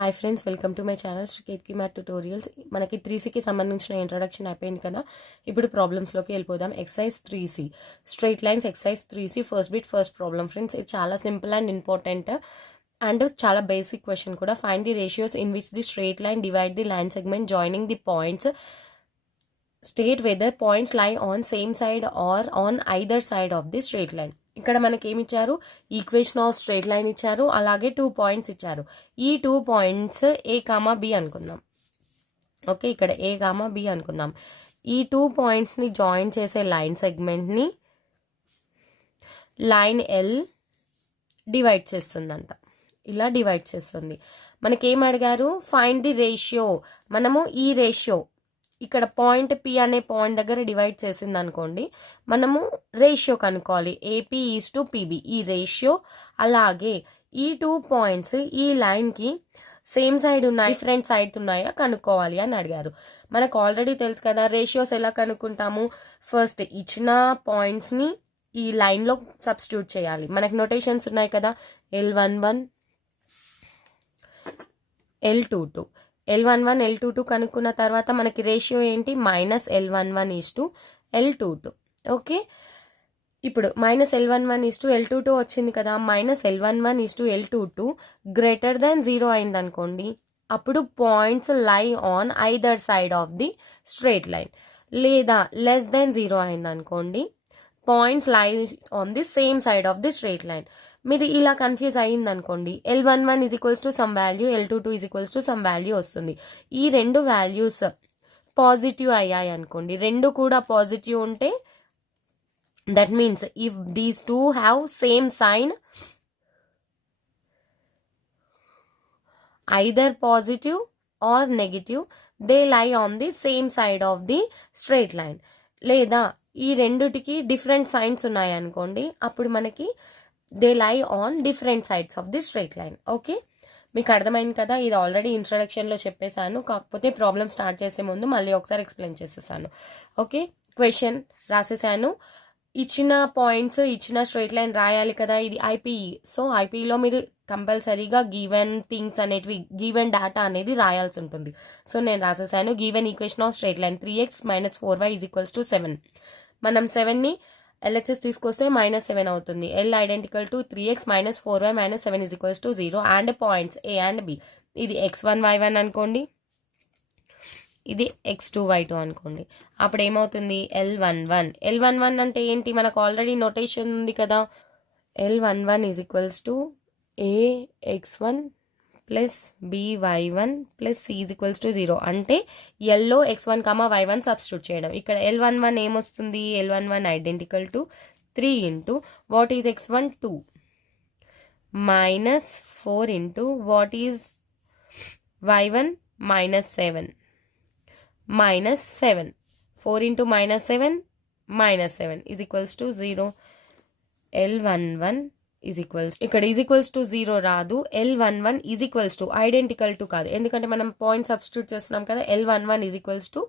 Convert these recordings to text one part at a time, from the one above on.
Hi friends, welcome to my channel Sriketki math tutorials. మనకి 3Cకి సంబంధించిన ఇంట్రొడక్షన్ అయిపోయింది కదా. ఇప్పుడు ప్రాబ్లమ్స్లోకి వెళ్ళిపోదాం. Exercise 3C straight lines exercise 3C first bit first problem. Friends, ఇది చాలా సింపుల్ అండ్ ఇంపార్టెంట్ అండ్ చాలా బేసిక్ క్వశ్చన్ కూడా. Find the ratios in which the straight line divide the line segment joining the points. State whether points lie on same side or on either side of the straight line. ఇక్కడ మనకి ఏమి ఇచ్చారు? Equation of straight line ఇచ్చారు, అలాగే 2 points ఇచ్చారు. ఈ 2 points ఏ comma B అనుకుందాం. Okay, ఇక్కడ ఏ కామా బి అనుకుందాం. ఈ 2 పాయింట్స్ని జాయిన్ చేసే లైన్ సెగ్మెంట్ని లైన్ ఎల్ డివైడ్ చేస్తుందంట. ఇలా డివైడ్ చేస్తుంది. మనకేం అడిగారు? Find the ratio. మనము ఈ రేషియో ఇక్కడ పాయింట్ పి అనే పాయింట్ దగ్గర డివైడ్ చేసింది అనుకోండి, మనము రేషియో కనుక్కోవాలి. ఏపీ ఈజ్ టు పీబీ ఈ రేషియో. అలాగే ఈ 2 పాయింట్స్ ఈ లైన్కి సేమ్ సైడ్ ఉన్నాయి, డిఫరెంట్ సైడ్స్ ఉన్నాయా కనుక్కోవాలి అని అడిగారు. మనకు ఆల్రెడీ తెలుసు కదా రేషియోస్ ఎలా కనుక్కుంటాము. ఫస్ట్ ఇచ్చిన పాయింట్స్ని ఈ లైన్లో సబ్స్టిట్యూట్ చేయాలి. మనకు నోటేషన్స్ ఉన్నాయి కదా, L11 L22. L11 L22 కనుక్కున్న తర్వాత మనకి రేషియో ఏంటి? -L11 is to L22. Okay, ఇప్పుడు -L11 ఈజ్ టు L22 వచ్చింది కదా. -L11 is to L22 greater than 0 అయింది అనుకోండి, అప్పుడు points lie on either side of the straight line. లేదా లెస్ దాన్ 0 అయింది అనుకోండి, points lie on the same side of the straight line. మీరు ఇలా కన్ఫ్యూజ్ అయ్యింది అనుకోండి, L11 is equals to some value, L22 is equals to some value వస్తుంది. ఈ 2 values positive అయ్యాయి అనుకోండి, 2 కూడా పాజిటివ్ ఉంటే that means if these 2 have same sign, either positive or negative, they lie on the same side of the straight line. లేదా ఈ రెండుటికి different science ఉన్నాయి అనుకోండి, అప్పుడు మనకి they lie on different sides of the straight line. Okay, మీకు అర్థమైంది కదా. ఇది ఆల్రెడీ ఇంట్రొడక్షన్లో చెప్పేశాను, కాకపోతే ప్రాబ్లమ్ స్టార్ట్ చేసే ముందు మళ్ళీ ఒకసారి ఎక్స్ప్లెయిన్ చేసేసాను. ఓకే, క్వశ్చన్ రాసేసాను. ఇచ్చిన పాయింట్స్ ఇచ్చిన స్ట్రైట్ లైన్ రాయాలి కదా, ఇది ఐపీఈ. సో ఐపీఈలో మీరు కంపల్సరీగా గివెన్ థింగ్స్ అనేటివి, గివెన్ డేటా అనేది రాయాల్సి ఉంటుంది. సో నేను రాసేసాను. Given equation of straight line 3x - 4y = 7. మనం 7ని ఎల్హెచ్ఎస్ తీసుకొస్తే -7 అవుతుంది. L identical to 3x - 4y - 7 = 0 and points A and B. ఇది x1 y1 అనుకోండి, ఇది x2 y2 అనుకోండి. అప్పుడు ఏమవుతుంది? L11 అంటే ఏంటి? మనకు ఆల్రెడీ నోటేషన్ ఉంది కదా. L11 is equals to ax1 plus by1 plus c is equals to 0. అంటే ఎల్లో x1, y1 సబ్స్టిట్యూట్ చేయడం. ఇక్కడ L11 ఏమొస్తుంది? L11 identical to 3 into what is x1 2 -4 into what is y1 -7 -7. 4 into -7 -7 is equals to 0. L11 is equals, ఇక్కడ is equals to 0 రాదు. L11 is equals to identical to కాదు, ఎందుకంటే మనం point substitute చేస్తున్నాం కదా. L11 is equals to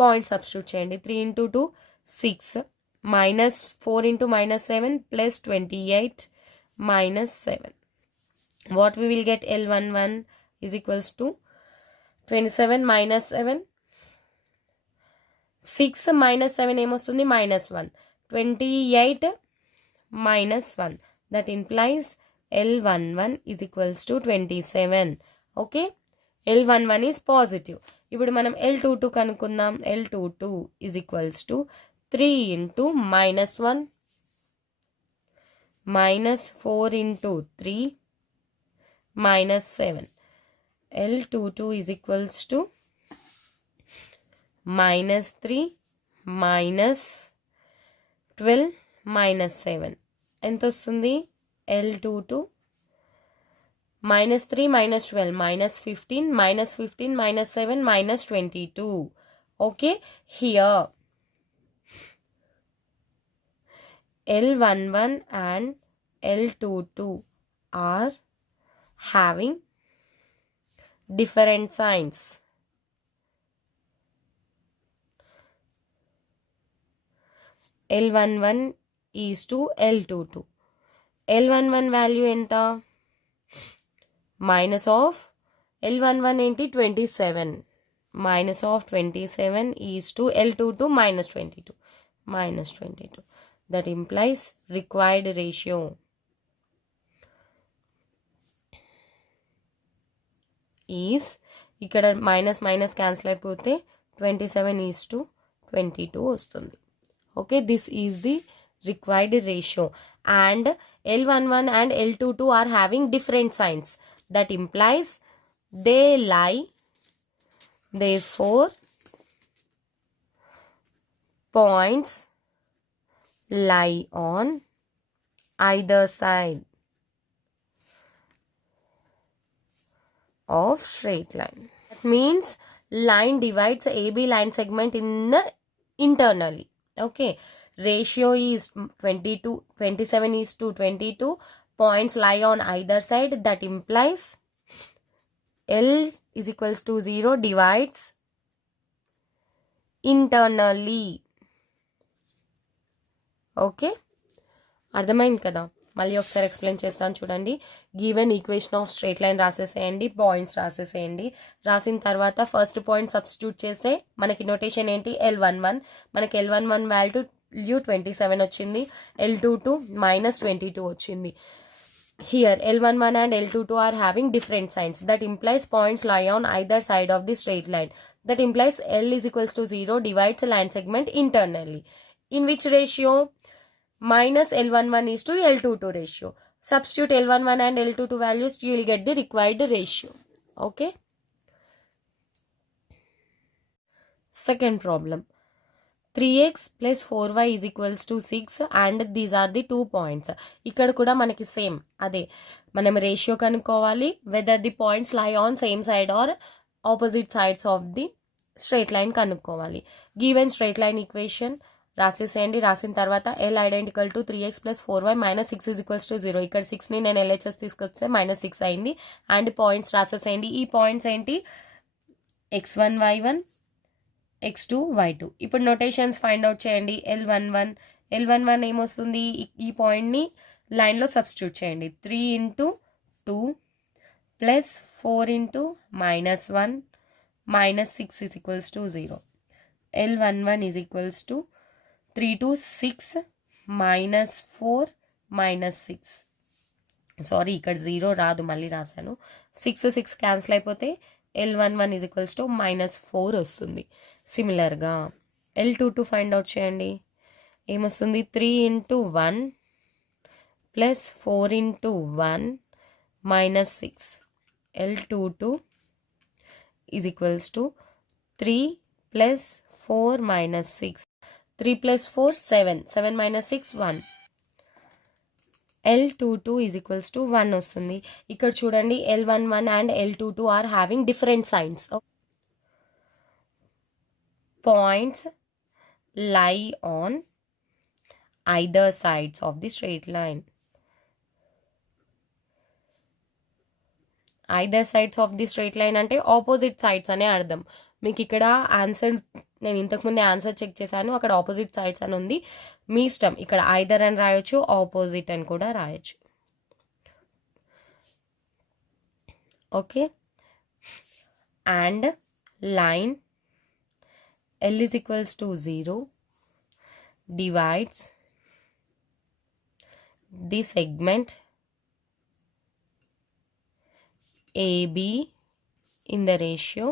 point substitute చేయండి. 3 into 2 6 -4 into -7 plus 28 -7. What we will get? L11 is equals to 27 -7, 6 -7 ఏమొస్తుంది? -1. 28 -1. That implies L11 is equals to 27. Okay, L11 is positive. ఇప్పుడు మనం L22 కనుక్కుందాం. L22 is equals to 3 into -1 -4 into 3 -7. L22 is equals to -3 -12 -7. ఎంత వస్తుంది? L22 -3 -12 -15 -15 -7 -22. Okay, here L11 and L22 are having different signs. L11 is to L22. L11 value ఎంత? -4 L11 ఏంటి 27, minus of 27 is to L22 minus 22. That implies required ratio is, ఇక్కడ minus minus cancel అయిపోతే 27:22 వస్తుంది. Okay, this is the required ratio, and L11 and L22 are having different signs. That implies they lie, therefore points lie on either side of straight line. That means line divides AB line segment in the internally. Okay, ratio is 27:22. Points lie on either side. That implies L is equals to 0 divides internally. Okay, అర్థమైంది కదా? మళ్ళీ ఒకసారి explain చేస్తాను చూడండి. Given equation of straight line రాసేసేయండి, points రాసేసేయండి. రాసిన తర్వాత ఫస్ట్ పాయింట్ సబ్స్టిట్యూట్ చేస్తే మనకి నోటేషన్ ఏంటి? L11. మనకి L11 వాల్యూ 27 వచ్చింది, L22 minus 22 వచ్చింది. Here L11 and L22 are having different signs. That implies points lie on either side of the straight line. That implies L is equals to 0 divides a line segment internally. In which ratio? Minus L11 is to L22 ratio. Substitute L11 and L22 values, you will get the required ratio. Okay. Second problem. 3x plus 4y is equals to 6 and these are the 2 points. ఇక్కడ కూడా మనకి same అదే, మనం ratio కనుక్కోవాలి, whether the points lie on same side or opposite sides of the straight line కనుక్కోవాలి. Given straight line equation రాసేసేయండి. రాసిన తర్వాత L identical to 3x plus 4y minus 6 is equals to 0. ఇక్కడ 6ని నేను LHS తీసుకొస్తే -6 అయింది. అండ్ పాయింట్స్ రాసేసేయండి. ఈ పాయింట్స్ ఏంటి? x1 y1 x2 y2. ఇప్పుడు నోటేషన్స్ ఫైండ్ అవుట్ చేయండి. L11 ఏమొస్తుంది? ఈ పాయింట్ని లైన్లో సబ్స్టిట్యూట్ చేయండి. 3 into 2 plus 4 into -1 minus 6 is equals to 0. L11 is equals to 3 to 6 minus 4 minus 6. Sorry, ఇక్కడ 0 రాదు, మళ్ళీ రాశాను. 6 క్యాన్సిల్ అయిపోతే L11 is equals to -4 వస్తుంది. సిమిలర్గా L22 ఫైండ్ అవుట్ చేయండి. ఏమొస్తుంది? 3 into 1 plus 4 into 1 minus 6. L22 is equals to 3 plus 4 minus 6. 3 plus 4 7. 7 minus 6 1. L22 is equals to 1 వస్తుంది. ఇక్కడ చూడండి, L11 and L22 are having different signs. Points lie on either sides of the straight line. Either sides of the straight line అంటే opposite sides అనే అర్థం. మీకు ఇక్కడ answer, నేను ఇంతకుముందే ఆన్సర్ చెక్ చేశాను, అక్కడ ఆపోజిట్ సైడ్స్ అని ఉంది. మీ ఇష్టం, ఇక్కడ ఐదర్ అని రాయొచ్చు, ఆపోజిట్ అని కూడా రాయొచ్చు. Okay, and line L is equals to 0 divides the segment AB in the ratio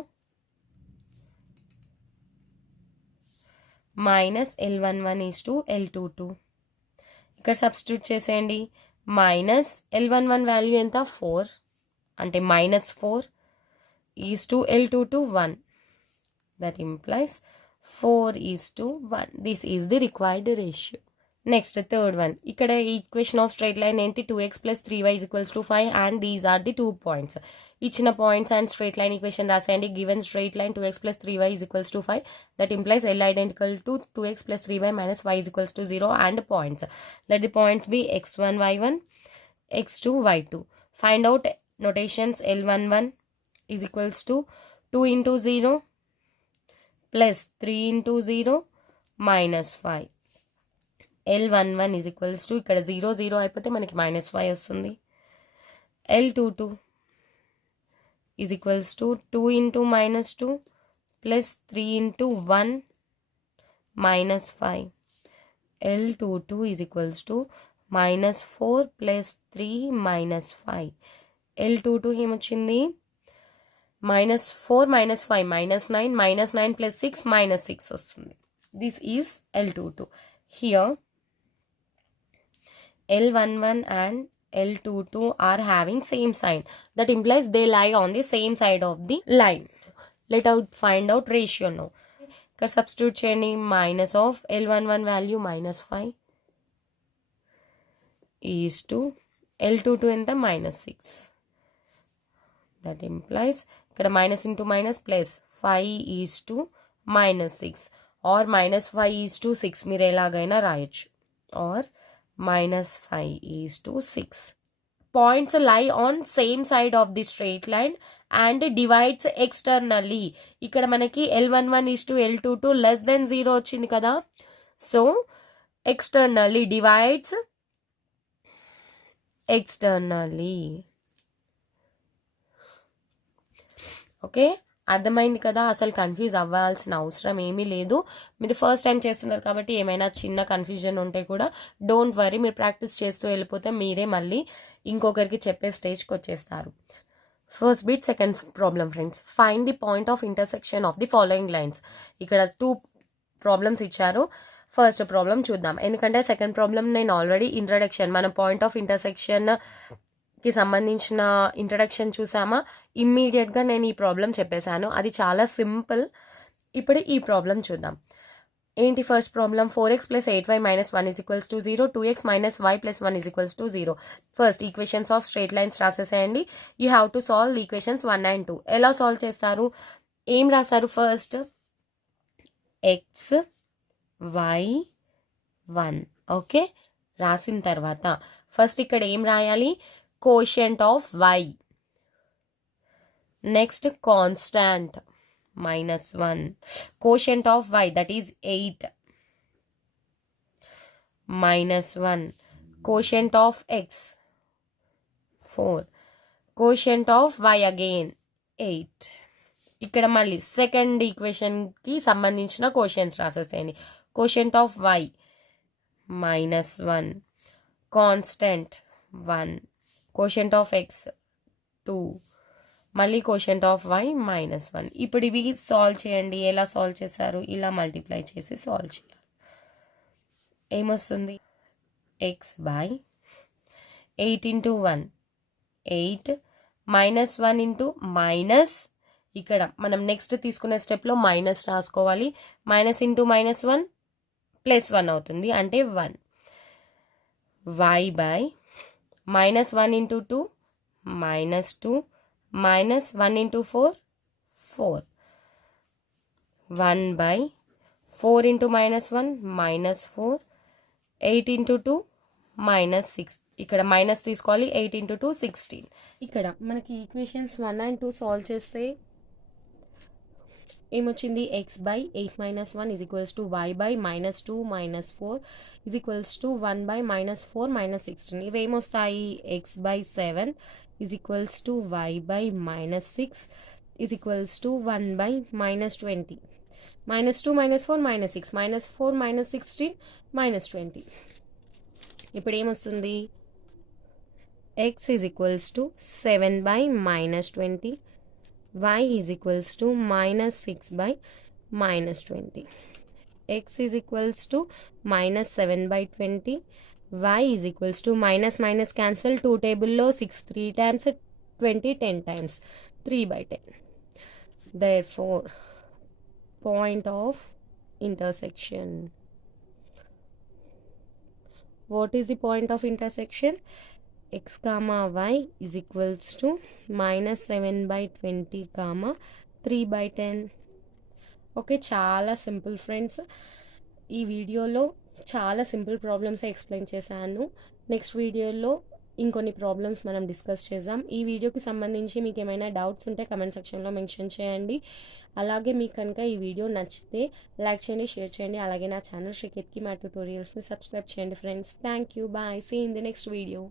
minus L11 is to L22. ఇక్కడ సబ్స్టిట్యూట్ చేసేయండి. మైనస్ L11 వాల్యూ ఎంత? 4, అంటే -4 is to L22 1. That implies 4 is to 1. This is the required ratio. Next, third one. ఇక్కడ equation of straight line ఏంటి? 2x plus 3y is equals to 5 and these are the 2 points. ఇచ్చిన points and straight line equation రాసేయండి. Given straight line 2x plus 3y is equals to 5. That implies L identical to 2x plus 3y minus y is equals to 0 and points. Let the points be x1 y1, x2 y2. Find out notations. L11 is equals to 2 into 0 plus 3 into 0 minus 5. L11 is equals to, ఇక్కడ 0 0 అయిపోతే మనకి -5 వస్తుంది. L22 is equals to 2 into minus 2 plus 3 into 1 minus 5. L22 is equals to minus 4 plus 3 minus 5. L22 ఏమొచ్చింది minus 4 minus 5 minus 9 plus 6 minus 6 వస్తుంది. This is L22. Here L11 and L22 are having same sign. That implies they lie on the same side of the line. Let us find out ratio now. ఇక్కడ substitute చేయండి. Minus of L11 value minus 5 is to L22 ఎంత minus 6. That implies ఇక్కడ minus into minus plus 5 is to minus 6 or minus 5 is to 6 మీరు ఎలాగైనా రాయొచ్చు. Or minus 5 is to 6. Points lie on same side of the straight line and divides externally. ఇక్కడ మనకి L11 is to L22 less than 0 వచ్చింది కదా. So externally divides externally. Okay, అర్థమైంది కదా. అసలు కన్ఫ్యూజ్ అవ్వాల్సిన అవసరం ఏమీ లేదు. మీరు ఫస్ట్ టైం చేస్తున్నారు కాబట్టి ఏమైనా చిన్న కన్ఫ్యూజన్ ఉంటే కూడా డోంట్ వరీ, మీరు ప్రాక్టీస్ చేస్తూ వెళ్ళిపోతే మీరే మళ్ళీ ఇంకొకరికి చెప్పే స్టేజ్కి వచ్చేస్తారు. First bit second problem friends. Find the point of intersection of the following lines. ఇక్కడ 2 ప్రాబ్లమ్స్ ఇచ్చారు. ఫస్ట్ ప్రాబ్లం చూద్దాం, ఎందుకంటే సెకండ్ ప్రాబ్లం నేను ఆల్రెడీ ఇంట్రడక్షన్, మనం పాయింట్ ఆఫ్ ఇంటర్సెక్షన్ కి సంబంధించిన ఇంట్రడక్షన్ చూసామా, ఇమ్మీడియట్గా నేను ఈ ప్రాబ్లం చెప్పేశాను. అది చాలా సింపుల్. ఇప్పుడు ఈ ప్రాబ్లం చూద్దాం. ఏంటి first problem? 4x plus 8y minus 1 is equals to 0, 2x minus y plus 1 is equals to 0. First equations of straight lines రాసేసేయండి. You have to solve equations 1 and 2. ఎలా సాల్వ్ చేస్తారు? ఏం రాస్తారు? First x y 1. ఓకే, రాసిన తర్వాత first ఇక్కడ ఏం రాయాలి? Quotient of y. Next constant -1. Quotient of y, that is 8. -1. Quotient of x 4. Quotient of y again 8. ఇక్కడ మళ్ళీ సెకండ్ ఈక్వేషన్ కి సంబంధించిన కోషియంట్స్ రాసేసేయండి. Coefficient of y -1. Constant 1. Coefficient of x 2. మళ్ళీ కోషియంట్ ఆఫ్ y -1. ఇప్పుడు ఇవి సాల్వ్ చేయండి. ఎలా సాల్వ్ చేశారు? ఇలా మల్టిప్లై చేసి సాల్వ్ చేయాలి. ఏమొస్తుంది? x/8 into 1 8 -1 into మైనస్, ఇక్కడ మనం నెక్స్ట్ తీసుకునే స్టెప్లో మైనస్ రాసుకోవాలి. మైనస్ ఇంటూ -1 +1 అవుతుంది, అంటే 1. y/, -1 into 2 -2, -1 into 4 4. 1/4 into -1 -4. 8 into 2 -6. ఇక్కడ మైనస్ తీసుకోవాలి. 8 into 2 16. ఇక్కడ మనకి ఈక్వేషన్స్ 1 and 2 సాల్వ్ చేస్తే ఏమొచ్చింది? x/8 - 1 is equals to y/-2 - 4 is equals to 1/-4 - 16. ఇవేమొస్తాయి? x/7 is equals to y/-6 is equals to 1/-20. -2 -4 -6 -4 -16 -20. ఇప్పుడు ఏమొస్తుంది? x is equals to 7/-20. y is equals to -6/-20. x is equals to -7/20. y is equals to minus cancel. 2 table 6 3 times, 20 10 times, 3/10. Therefore point of intersection. What is the point of intersection? x comma y is equals to -7/20 comma 3/10. Okay, చాలా simple friends. ఈ వీడియోలో చాలా simple problems explain చేశాను. Next వీడియోలో ఇంకొన్ని problems మనం discuss చేద్దాం. ఈ వీడియోకి సంబంధించి మీకు ఏమైనా డౌట్స్ ఉంటే కమెంట్ సెక్షన్లో మెన్షన్ చేయండి. అలాగే మీకు కనుక ఈ వీడియో నచ్చితే లైక్ చేయండి, షేర్ చేయండి. అలాగే నా ఛానల్ శ్రీకేత్కి మా ట్యూటోరియల్స్ని సబ్స్క్రైబ్ చేయండి friends. Thank you, bye, see in the next video.